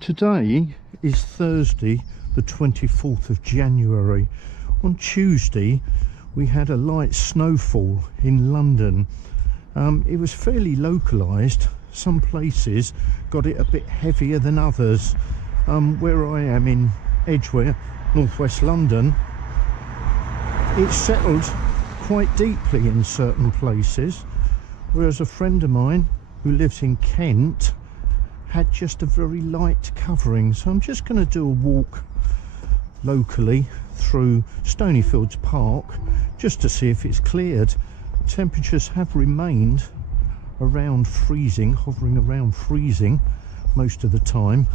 Today is Thursday the 24th of January. On Tuesday we had a light snowfall in London. It was fairly localised. Some places got it a bit heavier than others. Where I am in Edgware, northwest London, it settled quite deeply in certain places, whereas a friend of mine who lives in Kent had just a very light covering. So I'm just going to do a walk locally through Stoneyfields Park just to see if it's cleared. Temperatures have remained around freezing, hovering around freezing most of the time.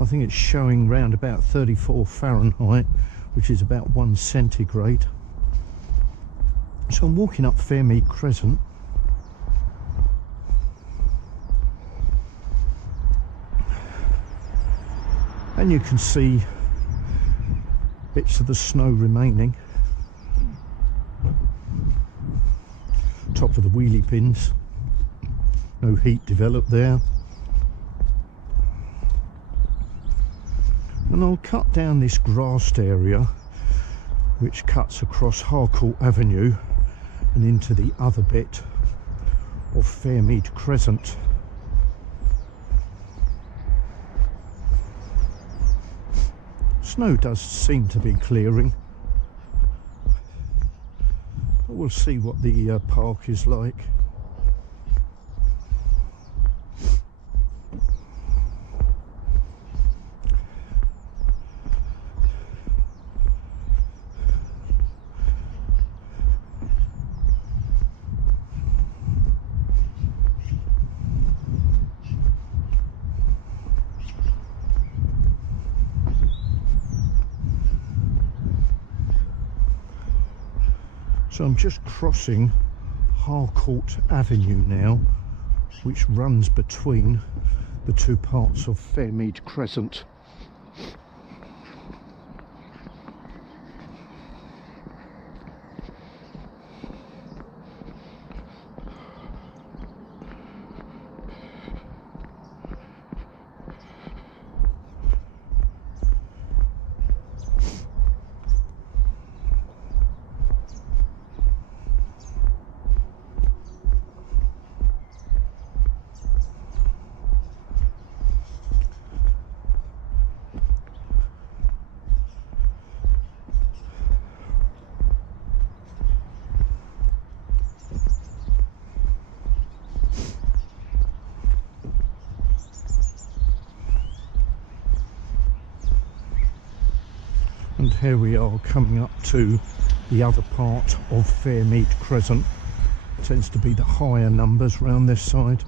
I think it's showing round about 34 Fahrenheit, which is about 1 centigrade. So I'm walking up Fairmead Crescent. And you can see bits of the snow remaining. Top of the wheelie bins. No heat developed there. And I'll cut down this grassed area which cuts across Harcourt Avenue and into the other bit of Fairmead Crescent. Snow does seem to be clearing, but we'll see what the park is like. So I'm just crossing Harcourt Avenue now, which runs between the two parts of Fairmead Crescent. And here we are coming up to the other part of Fairmead Crescent. Tends to be the higher numbers round this side.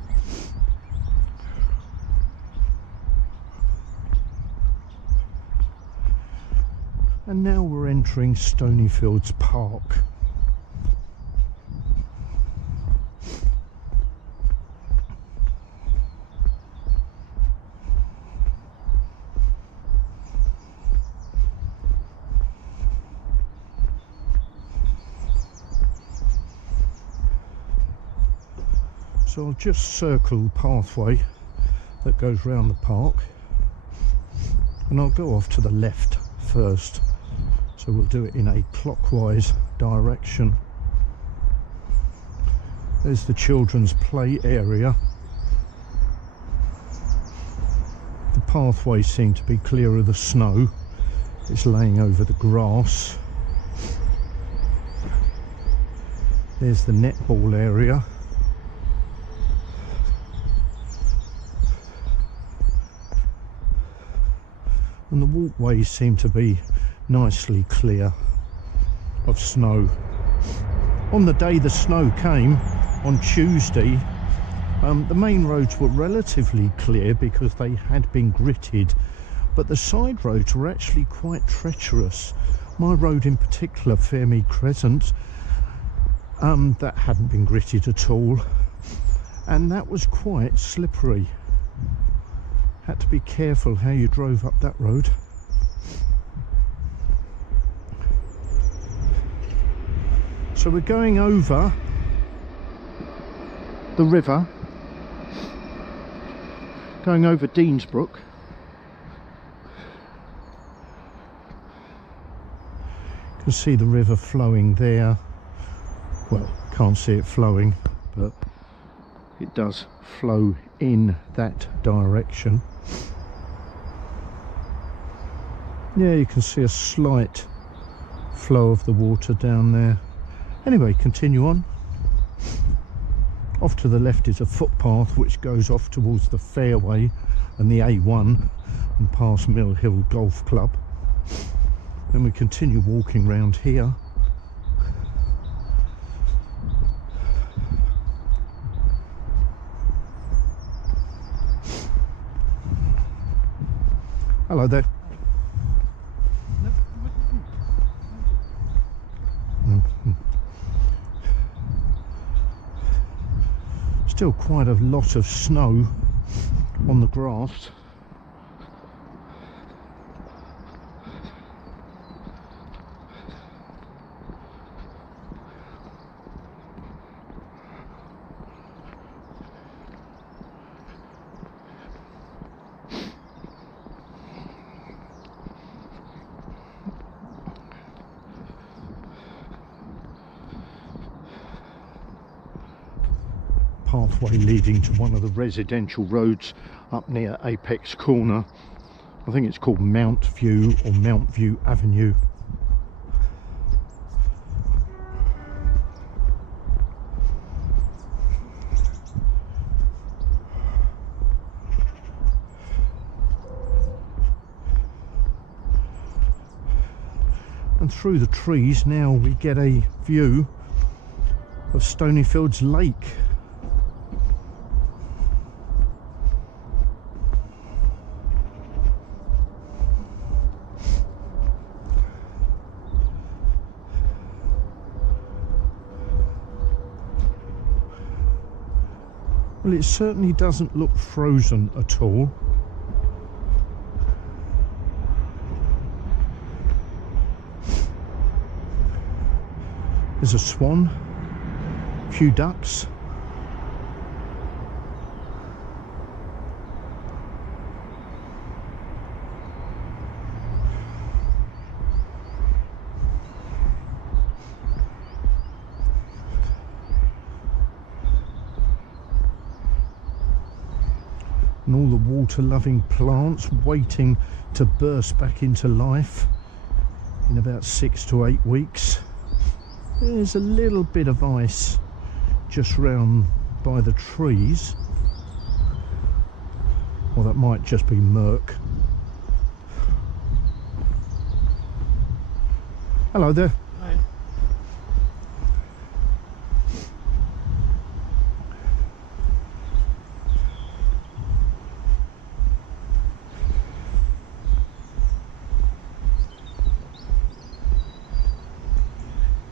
And now we're entering Stoneyfields Park. So I'll just circle the pathway that goes round the park, and I'll go off to the left first. So we'll do it in a clockwise direction. There's the children's play area. The pathways seem to be clear of the snow. It's laying over the grass. There's the netball area. And the walkways seem to be nicely clear of snow. On the day the snow came, on Tuesday, the main roads were relatively clear because they had been gritted, but the side roads were actually quite treacherous. My road in particular, Fairmead Crescent, that hadn't been gritted at all, and that was quite slippery. Had to be careful how you drove up that road. So we're going over the river, going over Deansbrook, You can see the river flowing there. Well, can't see it flowing, but it does flow in that direction. Yeah, you can see a slight flow of the water down there. Anyway, continue on. Off to the left is a footpath which goes off towards the fairway and the A1 and past Mill Hill Golf Club. Then we continue walking round here. Hello there. Still quite a lot of snow on the grass. Pathway leading to one of the residential roads up near Apex Corner. I think it's called Mount View or Mount View Avenue. And through the trees now we get a view of Stoneyfields Lake. Well, it certainly doesn't look frozen at all. There's a swan, a few ducks. And all the water-loving plants waiting to burst back into life in about 6 to 8 weeks. There's a little bit of ice just round by the trees. Well, that might just be murk. Hello there. Hi.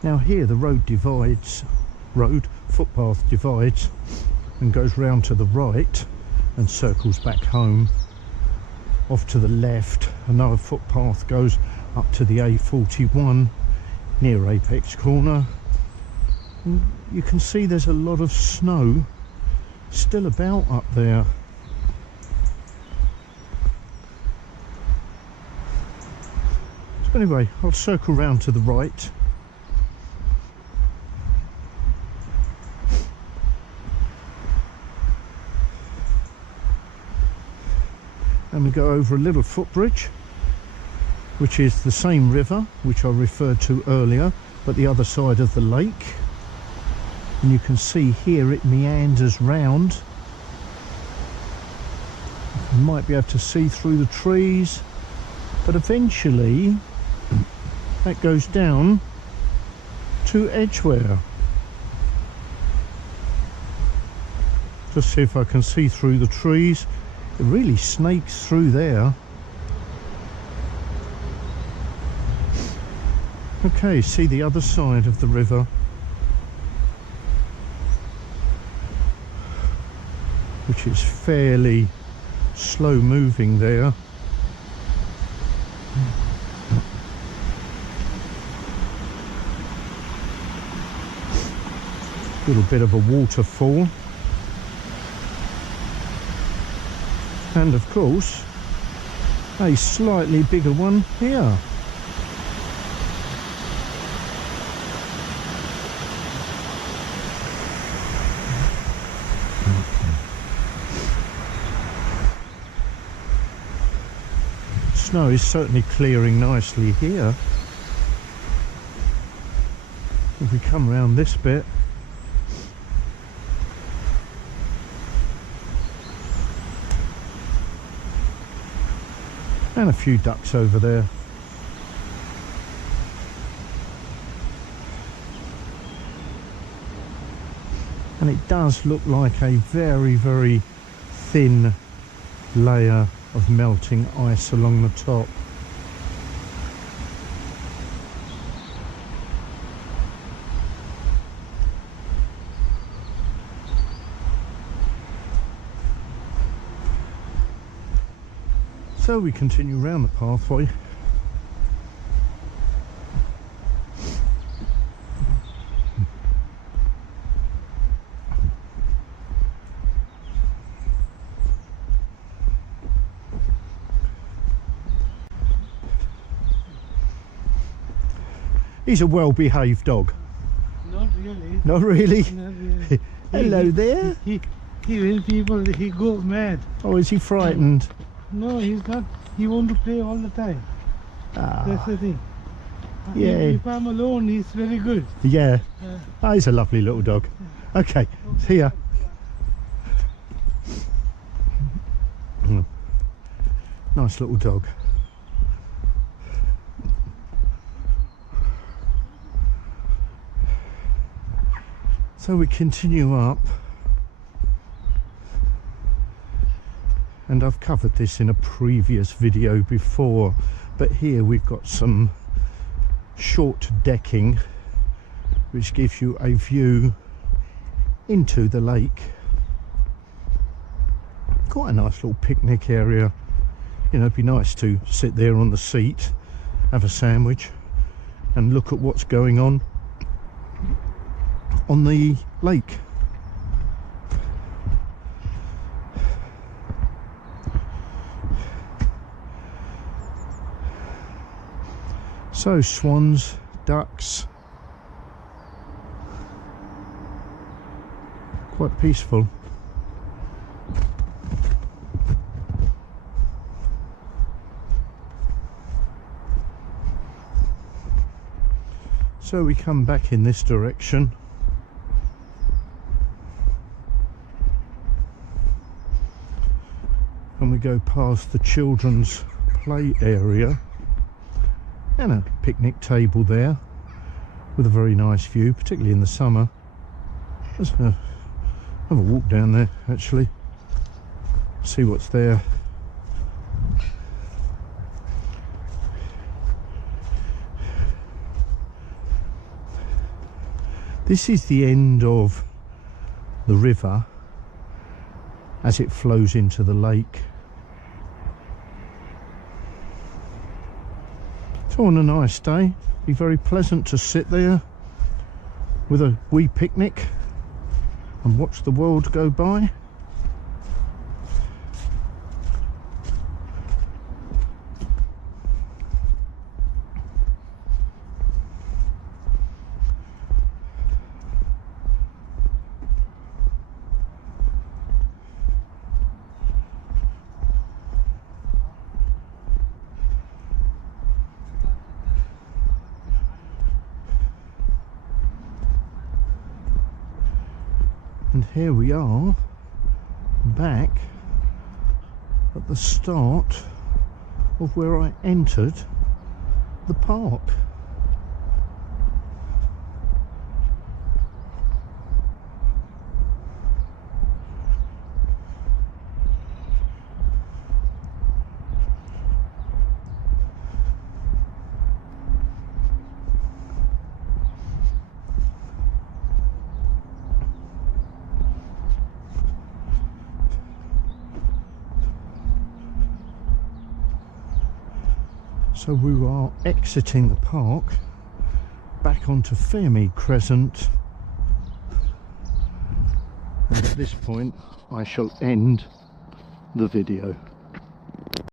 Now here the road divides, footpath divides and goes round to the right and circles back home. Off to the left another footpath goes up to the A41 near Apex Corner. And you can see there's a lot of snow still about up there. So anyway, I'll circle round to the right. And we go over a little footbridge, which is the same river which I referred to earlier, but the other side of the lake. And you can see here it meanders round. You might be able to see through the trees, but eventually that goes down to Edgware. Just see if I can see through the trees. It really snakes through there. Okay, see the other side of the river. Which is fairly slow moving there. Little bit of a waterfall. And of course, a slightly bigger one here. snow is certainly clearing nicely here. If we come round this bit, and a few ducks over there. And it does look like a very, very thin layer of melting ice along the top. So we continue round the pathway. He's a well-behaved dog. Not really. Not really? Not really. Hello there. He will people, he goes mad. Oh, is he frightened? No, he's not. He wants to play all the time. Ah, That's the thing. yeah. If I'm alone, he's very good. Yeah. Oh, he's a lovely little dog. Okay, see ya. Nice little dog. So we continue up, and I've covered this in a previous video before, but here we've got some short decking which gives you a view into the lake. Quite a nice little picnic area. You know, it'd be nice to sit there on the seat, have a sandwich and look at what's going on the lake. So swans, ducks, quite peaceful. So we come back in this direction. And we go past the children's play area and a picnic table there with a very nice view, particularly in the summer. Let's have a walk down there actually, see what's there. This is the end of the river as it flows into the lake. So on a nice day, it'd be very pleasant to sit there with a wee picnic and watch the world go by. And here we are back at the start of where I entered the park. So we are exiting the park back onto Fairmead Crescent, and at this point I shall end the video.